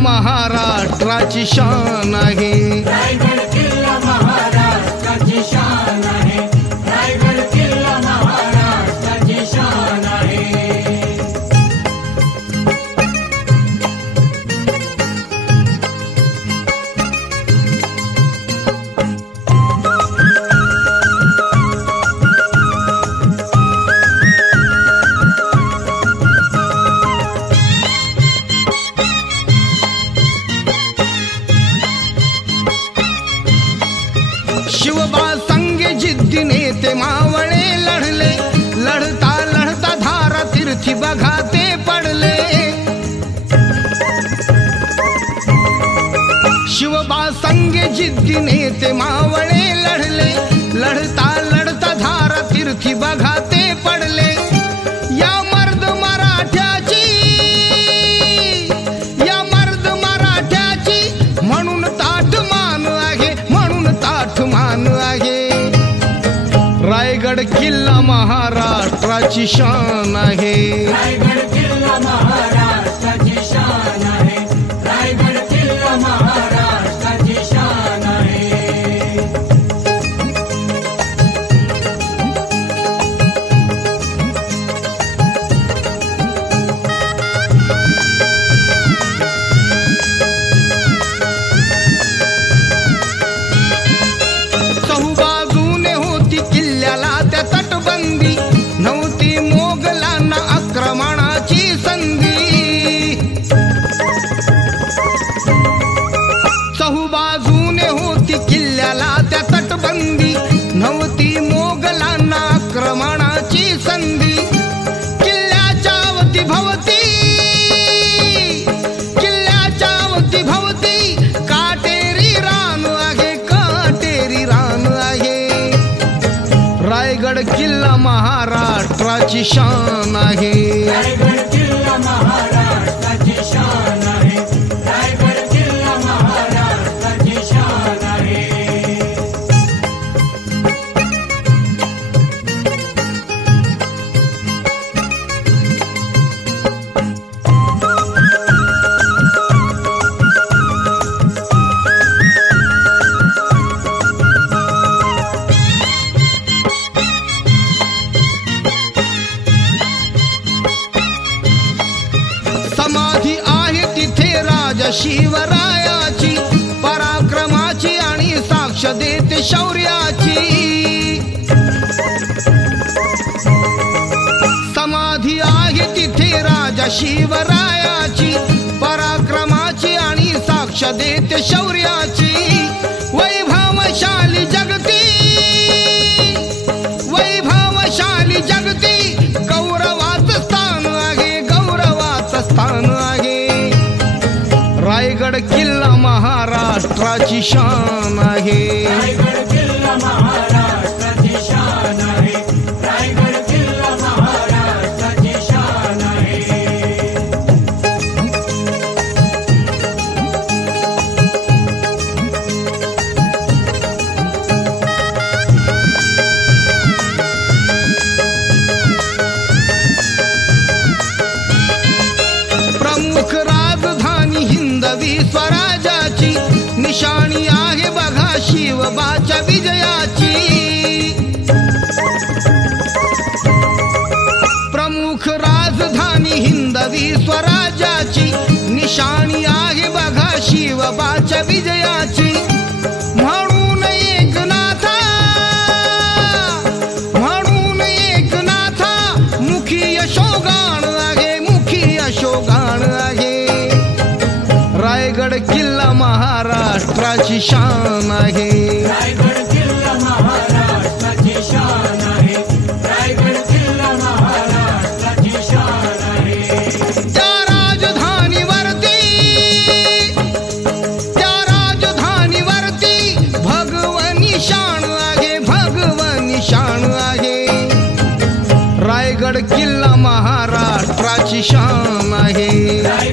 महाराष्ट्राची शान आहे। रायगड किल्ला महाराष्ट्राची शान आहे। रायगड किल्ला महाराष्ट्राची शान आहे। शिवबा संगे जिद्दीने ते मावळे लढले, लढता लढता धारा तीर्थी बघा ते पडले। शिवबा संगे जिद्दीने ते मावळे लढले, लढता लढता धारा तीर्थी बघा ते पडले। या मर्द मराठ्याची, या मर्द मराठ्याची म्हणून ताठ मान आहे, म्हणून ताठ मान आहे। रायगड किल्ला महाराष्ट्राची शान आहे। रायगड किल्ला महाराष्ट्राची शान आहे। रायगड किल्ला महाराष्ट्राची शान आहे। चहूबाजूने होती किल्ल्याला त्या तटबंदी, नव्हती मोगलांना आक्रमणाची संधी। चहूबाजूने होती किल्ल्याला त्या तटबंदी, नव्हती मोगलांना आक्रमणाची संधी। किल्ल्याच्या अवतीभवती, किल्ल्याच्या अवतीभवती काटेरी रान आहे, काटेरी रान आहे। रायगड किल्ला महाराष्ट्राची शान आहे। रायगड किल्ला महाराष्ट्राची शान आहे। रायगड किल्ला महाराष्ट्राची शान आहे। समाधी आहे तिथे राजा शिवरायाची, पराक्रमाची आणि साक्ष देते शौर्याची। समाधी आहे तिथे राजा शिवरायाची, पराक्रमाची आणि साक्ष देते शौर्याची। वैभवशाली जगती, वैभवशाली जगती गौरवाचं स्थान आहे, गौरवाचं स्थान आहे। रायगड किल्ला महाराष्ट्राची शान आहे। रायगड किल्ला महाराष्ट्राची शान आहे। रायगड किल्ला महाराष्ट्राची शान आहे। प्रमुख राजधानी हिंदवी स्वराज्याची, निशाणी आहे बघा शिवबाच्या विजयाची। प्रमुख राजधानी हिंदवी स्वराज्याची, निशाणी आहे बघा शिवबाच्या विजयाची। म्हणून एकनाथा, म्हणून एकनाथा मुखी यशोगान आहे, मुखी यशोगान आहे। रायगड किल्ला महाराष्ट्राची शान आहे। रायगड किल्ला महाराष्ट्राची शान आहे। रायगड किल्ला शान आहे.